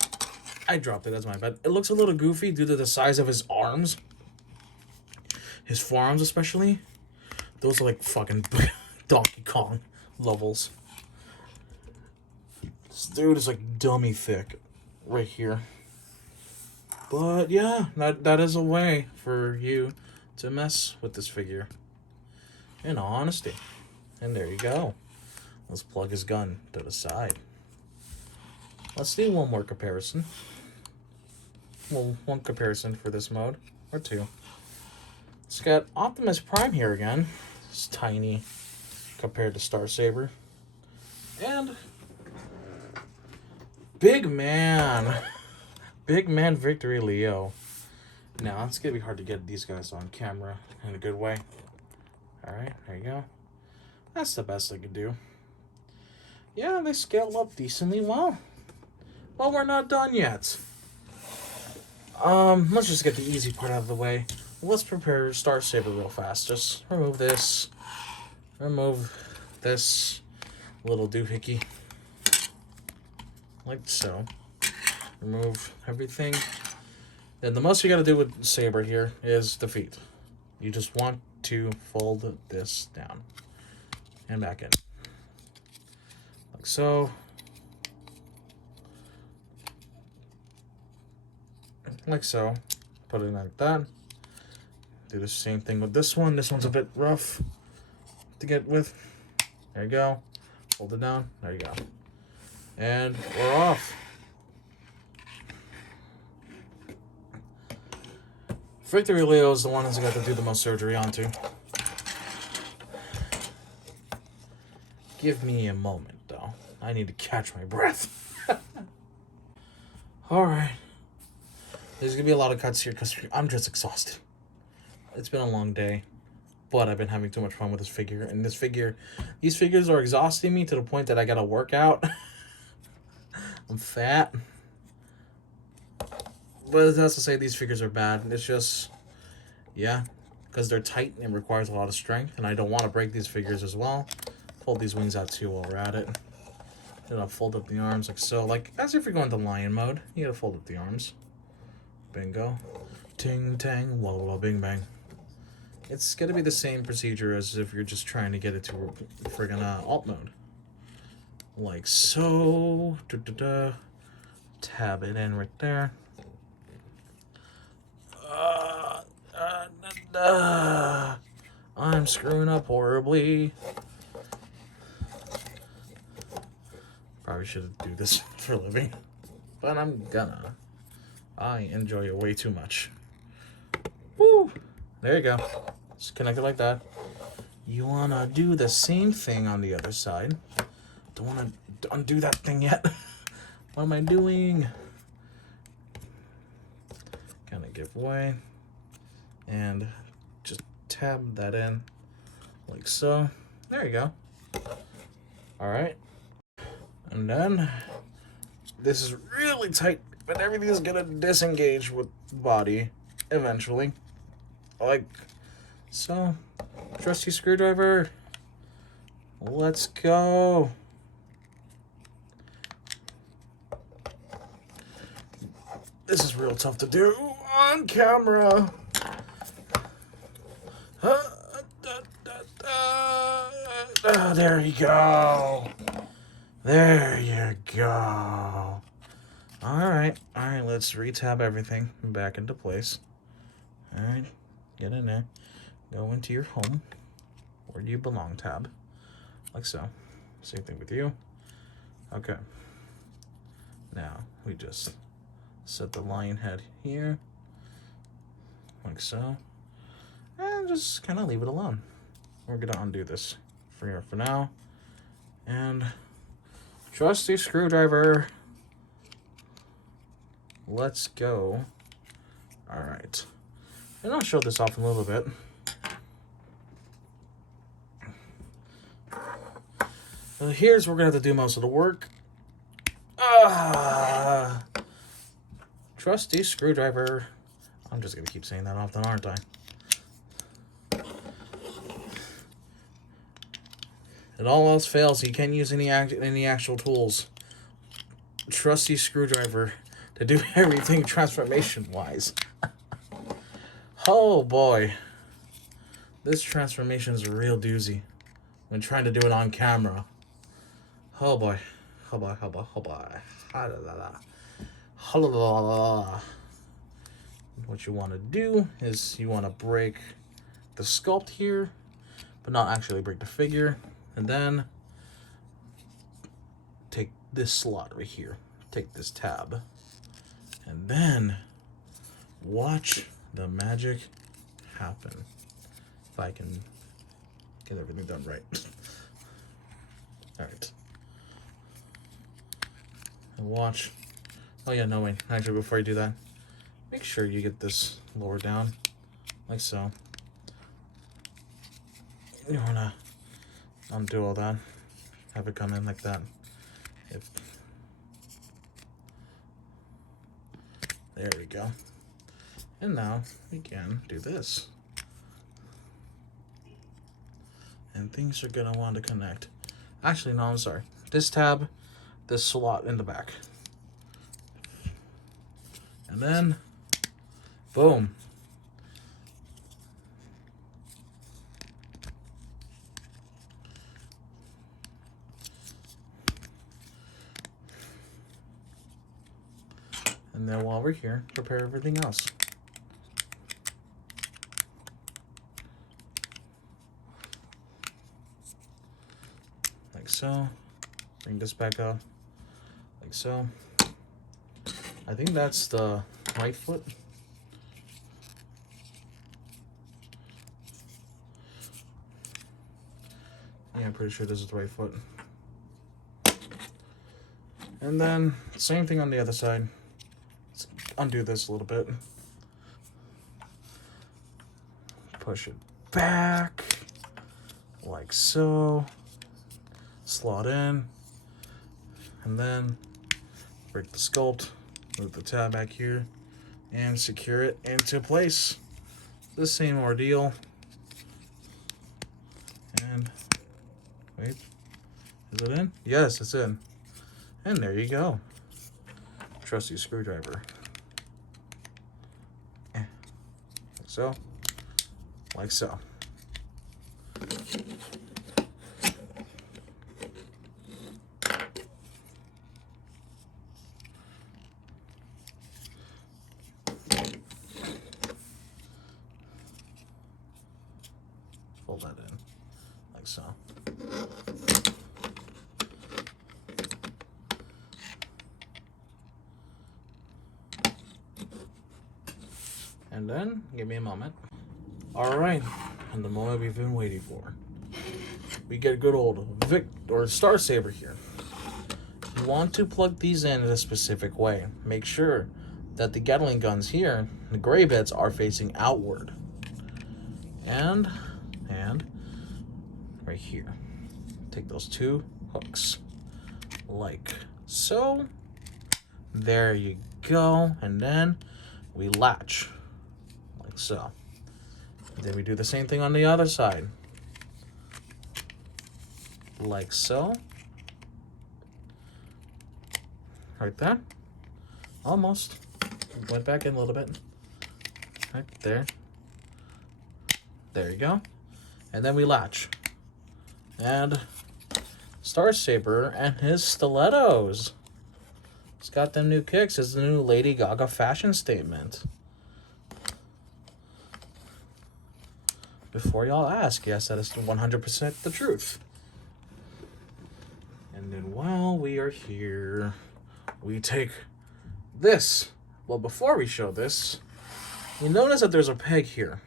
I dropped it, that's my bad. It looks a little goofy due to the size of his arms. His forearms especially. Those are like fucking Donkey Kong levels. This dude is like dummy thick right here. But yeah, that is a way for you to mess with this figure. In all honesty. And there you go. Let's plug his gun to the side. Let's do one more comparison. Well, one comparison for this mode. Or two. It's got Optimus Prime here again. It's tiny compared to Star Saber. And Big Man. Big Man Victory Leo. Now, it's going to be hard to get these guys on camera in a good way. Alright, there you go. That's the best I could do. Yeah, they scale up decently well. Well, we're not done yet. Let's just get the easy part out of the way. Let's prepare Star Saber real fast. Just remove this. Remove this little doohickey. Like so. Remove everything. Then the most you gotta do with Saber here is the feet. You just want to fold this down. And back in. Like so. Like so. Put it like that. Do the same thing with this one. This one's a bit rough to get with. There you go. Hold it down. There you go. And we're off. Victory Leo is the one that's got to do the most surgery onto. Give me a moment, though. I need to catch my breath. Alright. There's going to be a lot of cuts here because I'm just exhausted. It's been a long day. But I've been having too much fun with this figure. And these figures are exhausting me to the point that I got to work out. I'm fat. But that's to say these figures are bad. It's just, yeah, because they're tight and it requires a lot of strength. And I don't want to break these figures as well. Fold these wings out too while we're at it. Then I'll fold up the arms like so. Like, as if you're going to lion mode. You gotta fold up the arms. Bingo. Ting, tang, walla, walla, bing, bang. It's gonna be the same procedure as if you're just trying to get it to friggin' alt mode. Like so. Da-da-da. Tab it in right there. I'm screwing up horribly. Probably should do this for a living. But I'm gonna. I enjoy it way too much. Woo! There you go. Just connect it like that. You wanna do the same thing on the other side. Don't wanna undo that thing yet. What am I doing? Kind of give way. And just tab that in like so. There you go. Alright. And then this is really tight, but everything's gonna disengage with the body eventually. Like so. Trusty screwdriver. Let's go. This is real tough to do on camera. There you go. There you go. Alright, let's retab everything back into place. Alright, get in there. Go into your home. Where do you belong tab. Like so. Same thing with you. Okay. Now, we just set the lion head here. Like so. And just kind of leave it alone. We're going to undo this for now. And trusty screwdriver. Let's go. Alright. And I'll show this off a little bit. So here's where we're going to have to do most of the work. Trusty screwdriver. I'm just going to keep saying that often, aren't I? If all else fails, you can't use any actual tools. Trusty screwdriver to do everything transformation-wise. Oh boy. This transformation is a real doozy when trying to do it on camera. Oh boy. Oh boy, oh boy, oh boy. What you want to do is you want to break the sculpt here, but not actually break the figure. And then take this slot right here. Take this tab. And then watch the magic happen. If I can get everything done right. Alright. And watch. Oh yeah, no wait. Actually, before you do that, make sure you get this lower down. Like so. You wanna undo all that. Have it come in like that. There we go. And now we can do this. And things are gonna want to connect. Actually, no, I'm sorry. This tab, this slot in the back. And then, boom. And then while we're here, prepare everything else. Like so. Bring this back up. Like so. I think that's the right foot. Yeah, I'm pretty sure this is the right foot. And then, same thing on the other side. Let's undo this a little bit. Push it back. Like so. Slot in. And then, break the sculpt. Move the tab back here. And secure it into place. The same ordeal. And, wait. Is it in? Yes, it's in. And there you go. Trusty screwdriver. Like so. Like so. Fold that in. Like so. And then, give me a moment. Alright, and the moment we've been waiting for. We get good old Star Saber here. You want to plug these in a specific way. Make sure that the Gatling guns here, the gray bits, are facing outward. And right here. Take those two hooks. Like so. There you go. And then we latch. Like so. Then we do the same thing on the other side. Like so. Right there. Almost. Went back in a little bit. Right there. There you go. And then we latch. And Saber and his stilettos. He's got them new kicks. It's the new Lady Gaga fashion statement. Before y'all ask, yes, that is 100% the truth. And then while we are here, we take this. Well, before we show this, you notice that there's a peg here.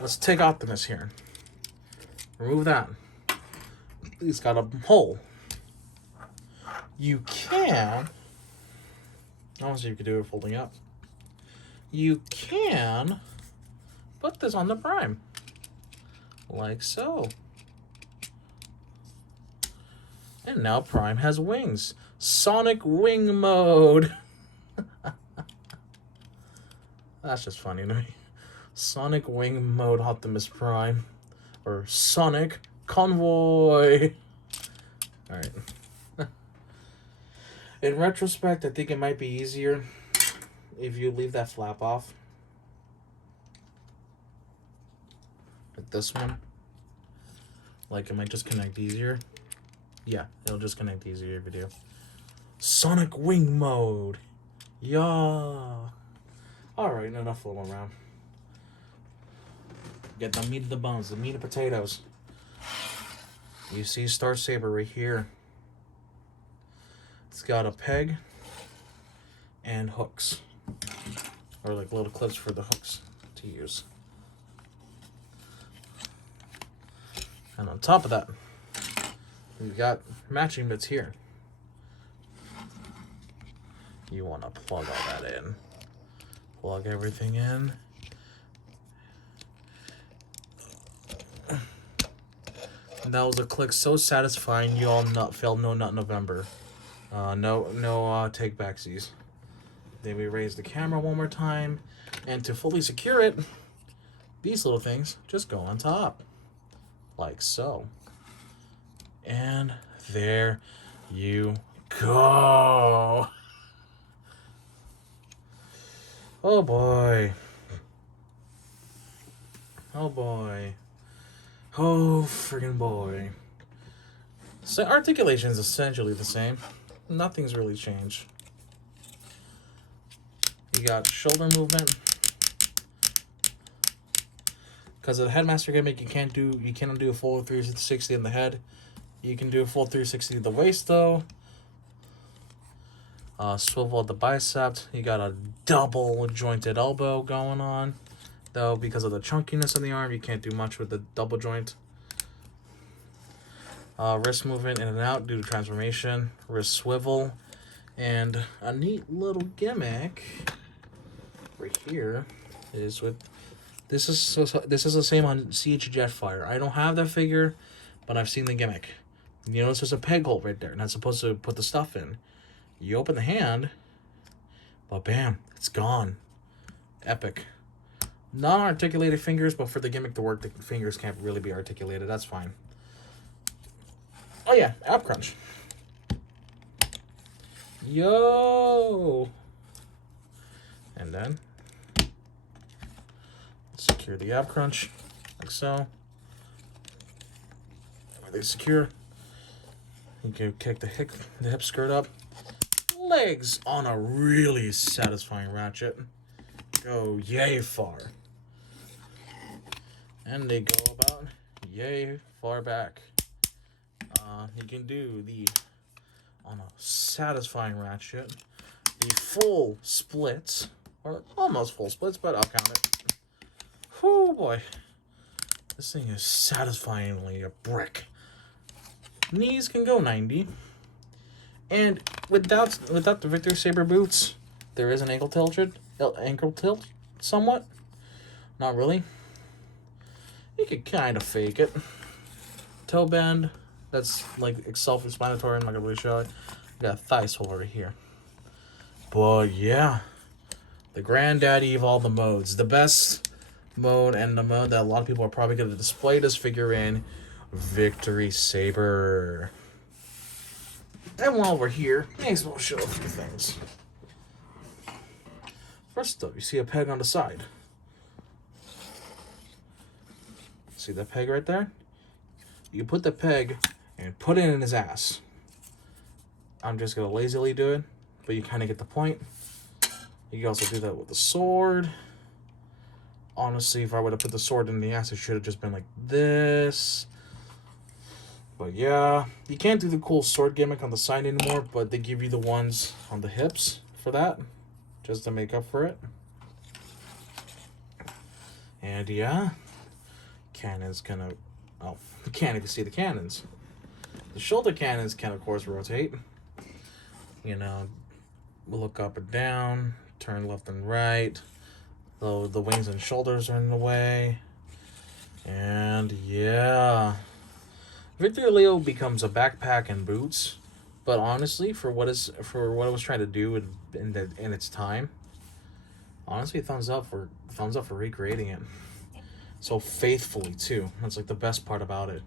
Let's take Optimus here. Remove that. He's got a hole. You can... I want to see if you can do it folding up. You can put this on the Prime. Like so. And now Prime has wings. Sonic wing mode. That's just funny to me. Sonic wing mode Optimus Prime. Or Sonic Convoy. Alright. In retrospect, I think it might be easier if you leave that flap off. Like this one. Like, it might just connect easier. Yeah, it'll just connect easier if you do. Sonic wing mode. Yeah. Alright, enough fooling around. Get the meat of the bones, the meat of potatoes. You see Saber right here. It's got a peg and hooks. Or like little clips for the hooks to use. And on top of that, we've got matching bits here. You want to plug all that in. Plug everything in. And that was a click so satisfying you all felt no nut November. No take backsies. Then we raise the camera one more time. And to fully secure it, these little things just go on top. Like so. And there you go. Oh boy. Oh boy. Oh friggin' boy. So articulation is essentially the same. Nothing's really changed. You got shoulder movement. Because of the headmaster gimmick, you cannot do a full 360 in the head. You can do a full 360 of the waist though. Swivel at the bicep. You got a double jointed elbow going on. Though because of the chunkiness of the arm, you can't do much with the double joint. Wrist movement in and out due to transformation. Wrist swivel. And a neat little gimmick right here is with... This is the same on CH Jetfire. I don't have that figure, but I've seen the gimmick. You notice there's a peg hole right there, and that's supposed to put the stuff in. You open the hand, but bam, it's gone. Epic. Non-articulated fingers, but for the gimmick to work, the fingers can't really be articulated. That's fine. Oh yeah, ab crunch. Yo! And then secure the ab crunch, like so. Are they secure? You can kick the hip skirt up. Legs on a really satisfying ratchet. Go yay far. And they go about yay far back. You can do the, on a satisfying ratchet, the full splits, or almost full splits, but I'll count it. Oh boy. This thing is satisfyingly a brick. Knees can go 90. And without the Victor Saber boots, there is an ankle tilt somewhat. Not really. You could kind of fake it. Toe bend, that's like self-explanatory. I'm not gonna really show it. You got a thigh swivel over here. But yeah, the granddaddy of all the modes, the best mode, and the mode that a lot of people are probably gonna display this figure in, Victory Saber. And while we're here, may as well show a few things. First though, you see a peg on the side. See that peg right there? You put the peg and put it in his ass. I'm just gonna lazily do it, but you kind of get the point. You can also do that with the sword. Honestly, if I would have put the sword in the ass, it should have just been like this. But yeah, you can't do the cool sword gimmick on the side anymore, but they give you the ones on the hips for that, just to make up for it. And yeah, cannon's gonna, oh, you can't even see the cannons. The shoulder cannons can, of course, rotate. You know, look up and down, turn left and right. Though the wings and shoulders are in the way. And yeah, Victor Leo becomes a backpack and boots. But honestly, for what it was trying to do in its time, honestly, thumbs up for recreating it so faithfully too. That's like the best part about it.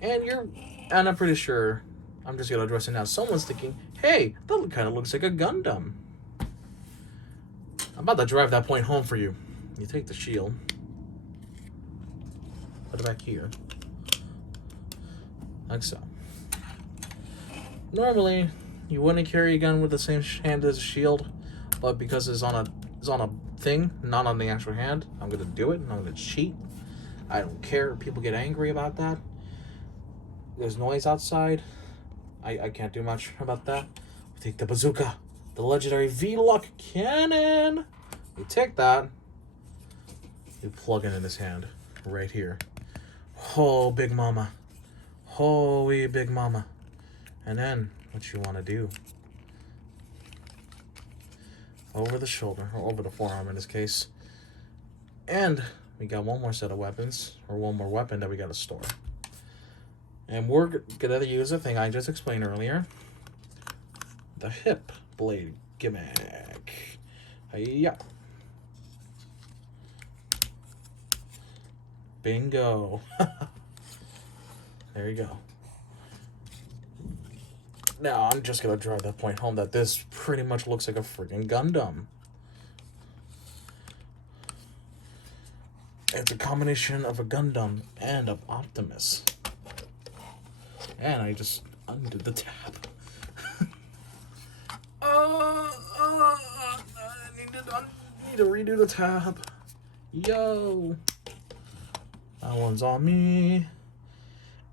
And I'm pretty sure, I'm just gonna address it now. Someone's thinking, hey, that kind of looks like a Gundam. I'm about to drive that point home for you. You take the shield, put it back here, like so. Normally, you wouldn't carry a gun with the same hand as a shield, but because it's on a thing, not on the actual hand, I'm gonna do it, and I'm gonna cheat. I don't care if people get angry about that. There's noise outside. I can't do much about that. We take the bazooka, the legendary V-Lock cannon. We take that. You plug it in his hand, right here. Oh, big mama. Holy big mama. And then, what you want to do? Over the shoulder, or over the forearm in this case. And we got one more set of weapons, or one more weapon that we got to store. And we're going to use a thing I just explained earlier. The hip blade gimmick. Yeah. Bingo. There you go. Now, I'm just going to drive that point home that this pretty much looks like a freaking Gundam. It's a combination of a Gundam and of Optimus. And I just undid the tab. I need to redo the tab. Yo. That one's on me.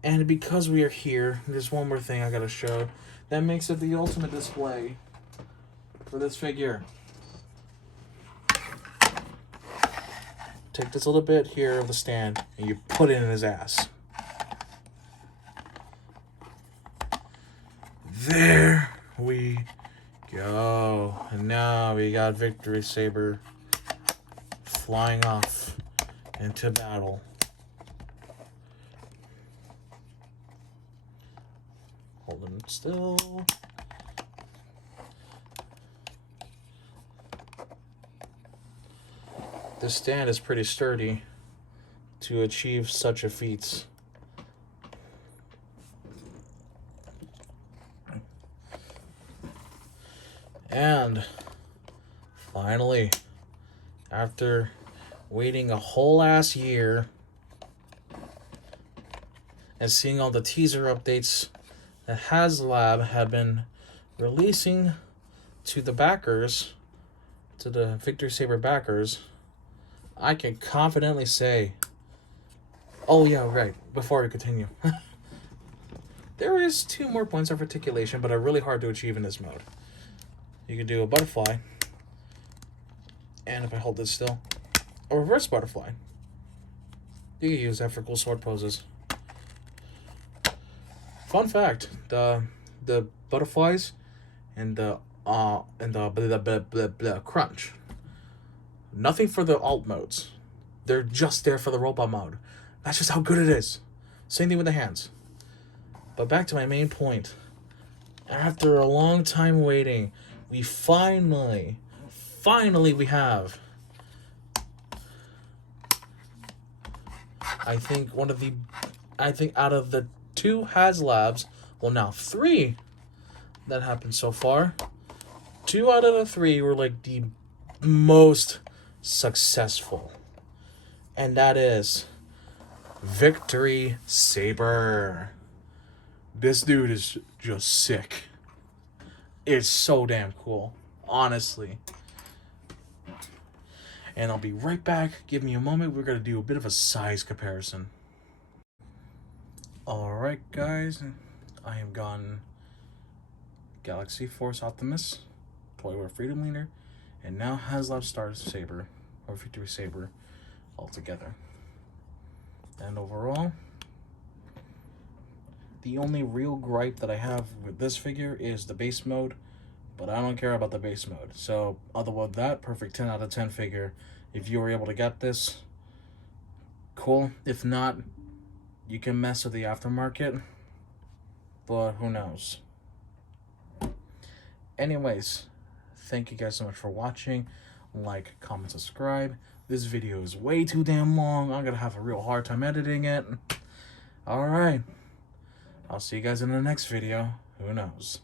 And because we are here, there's one more thing I gotta show that makes it the ultimate display for this figure. Take this little bit here of the stand and you put it in his ass. There we go. And now we got Victory Saber flying off into battle. Holding it still. This stand is pretty sturdy to achieve such a feat. And finally, after waiting a whole ass year and seeing all the teaser updates that Haslab have been releasing to the backers, to the Victor Saber backers, I can confidently say, oh yeah, right, before we continue, there is 2 more points of articulation, but are really hard to achieve in this mode. You can do a butterfly, and if I hold this still, a reverse butterfly. You can use that for cool sword poses. Fun fact: the butterflies and the crunch. Nothing for the alt modes. They're just there for the robot mode. That's just how good it is. Same thing with the hands. But back to my main point. After a long time waiting, we finally we have, I think out of the 2 Haslabs, well now 3 that happened so far, 2 out of the 3 were like the most successful. And that is Victory Saber. This dude is just sick. It's so damn cool, honestly. And I'll be right back. Give me a moment. We're going to do a bit of a size comparison. Alright, guys. I have gotten Galaxy Force Optimus, Toy Freedom Leader, and now Haslab Star Saber, or Victory Saber, all together. And overall, the only real gripe that I have with this figure is the base mode, but I don't care about the base mode. So, other than that, perfect 10 out of 10 figure. If you were able to get this, cool. If not, you can mess with the aftermarket, but who knows. Anyways, thank you guys so much for watching. Like, comment, subscribe. This video is way too damn long. I'm gonna have a real hard time editing it. Alright. I'll see you guys in the next video. Who knows?